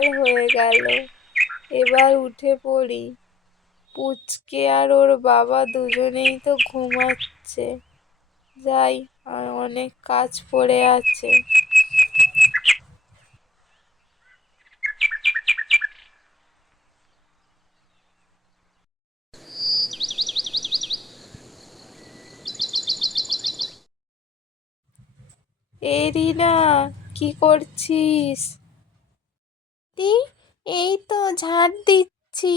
সকাল হয়ে গেল, এবার উঠে পড়ি। পুচকে আর ওর বাবা দুজনেই তো ঘুমাচ্ছে। যাই, আর অনেক কাজ পড়ে আছে। এই রিনা, কি করছিস? এই তো ঝাঁট দিচ্ছি।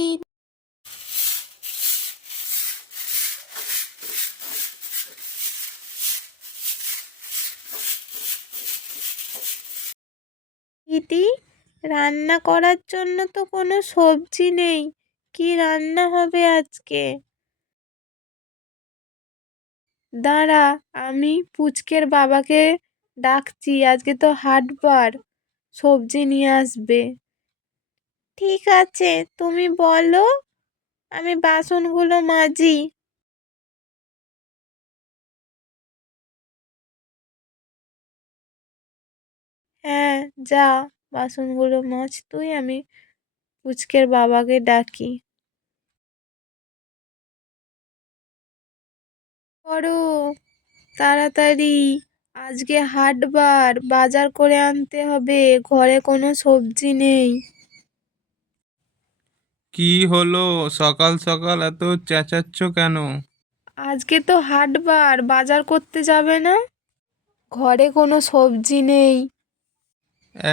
দিদি, রান্না করার জন্য তো কোনো সবজি নেই। কি রান্না হবে আজকে? দাঁড়া, আমি পুচকের বাবাকে ডাকছি, আজকে তো হাটবার, সবজি নিয়ে আসবে। ঠিক আছে, তুমি বলো, আমি বাসনগুলো মাজি। হ্যাঁ, যা, বাসনগুলো মাজ তুই, আমি পুচকের বাবাকে ডাকি। করো তাড়াতাড়ি, আজকে হাটবার, বাজার করে আনতে হবে, ঘরে কোনো সবজি নেই। কি হলো? সকাল সকাল এত চেঁচাচ্ছ কেন? আজকে তো হাটবার, বাজার করতে যাবে না? ঘরে কোনো সবজি নেই।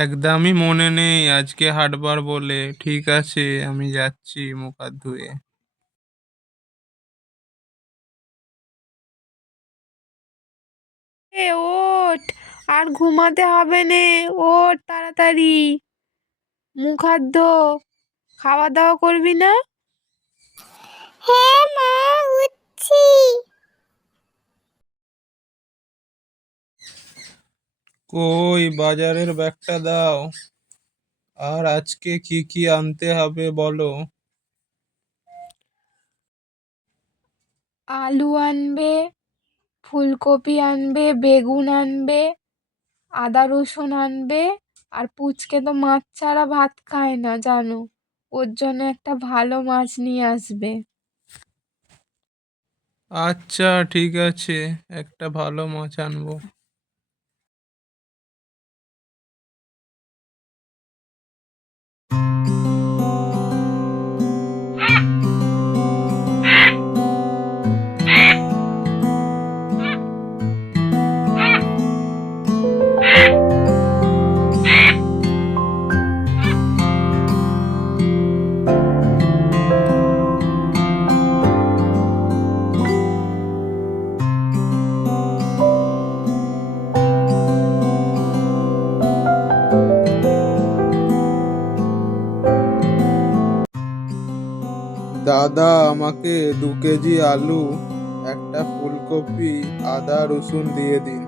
একদমই মনে নেই আজকে হাটবার বলে। ঠিক আছে, আমি যাচ্ছি মুখ হাত ধুয়ে। এ ওঠ, আর ঘুমাতে হবে নে, ওঠ তাড়াতাড়ি, মুখ হাত ধো। খাওয়া দাওয়া করবি না? হ্যাঁ মা, উঠছি। কই বাজারের ব্যাগটা দাও। আর আজকে কি কি আনতে হবে বলো। আলু আনবে, ফুলকপি আনবে, বেগুন আনবে, আদা রসুন আনবে। আর পুচকে তো মাছ ছাড়া ভাত খায় না জানো, ওর জন্য একটা ভালো মাছ নিয়ে আসবে। আচ্ছা ঠিক আছে, একটা ভালো মাছ আনবো। দাদা, আমাকে 2 কেজি আলু, একটা ফুলকপি, আদা রসুন দিয়ে দিন।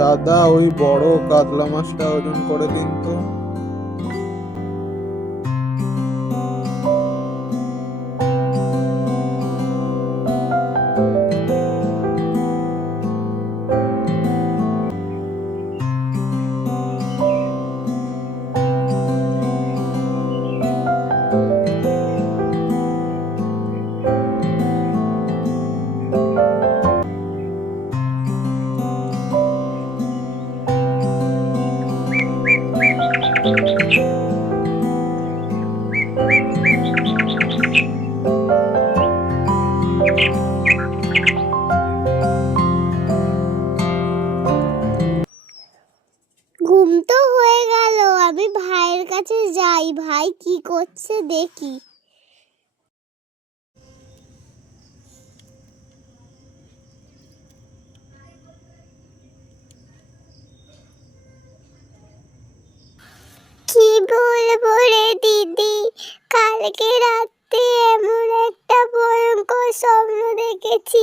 দাদা, ওই বড় কাতলা মাছটা ওজন করে দিন তো। ঘুম তো হয়ে গেল, আমি ভাইয়ের কাছে যাই, ভাই কি করছে দেখি। কি বলবো রে দিদি, কালকে রাতে এমন একটা ভয়ঙ্কর স্বপ্ন দেখেছি।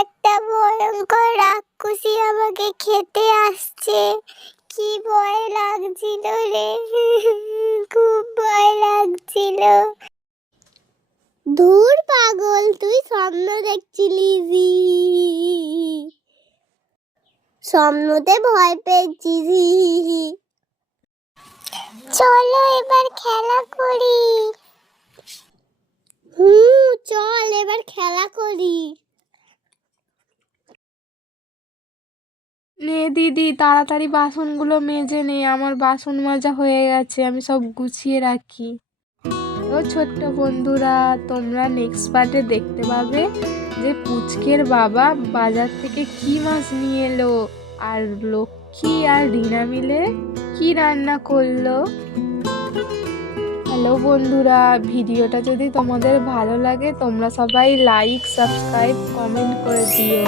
একটা ভয়ঙ্কর রাক্ষসী আমাকে খেতে আসছে। কি ভয় লাগছিল রে, খুব ভয় লাগছিল। ধুর পাগল, তুই স্বপ্ন দেখছিলি। স্বপ্নতে ভয় পেয়েছিস। চলো এবার খেলা করি। চল এবার খেলা করি। নে দিদি, তাড়াতাড়ি বাসনগুলো মেজে নে, আমার বাসন মাজা হয়ে গেছে, আমি সব গুছিয়ে রাখি। ও ছোট্ট বন্ধুরা, তোমরা নেক্সট পার্টে দেখতে পাবে যে পুচকের বাবা বাজার থেকে কি মাছ নিয়ে এলো, আর লক্ষ্মী আর রিনা মিলে কি রান্না করলো। হ্যালো বন্ধুরা, ভিডিওটা যদি তোমাদের ভালো লাগে তোমরা সবাই লাইক, সাবস্ক্রাইব, কমেন্ট করে দিও।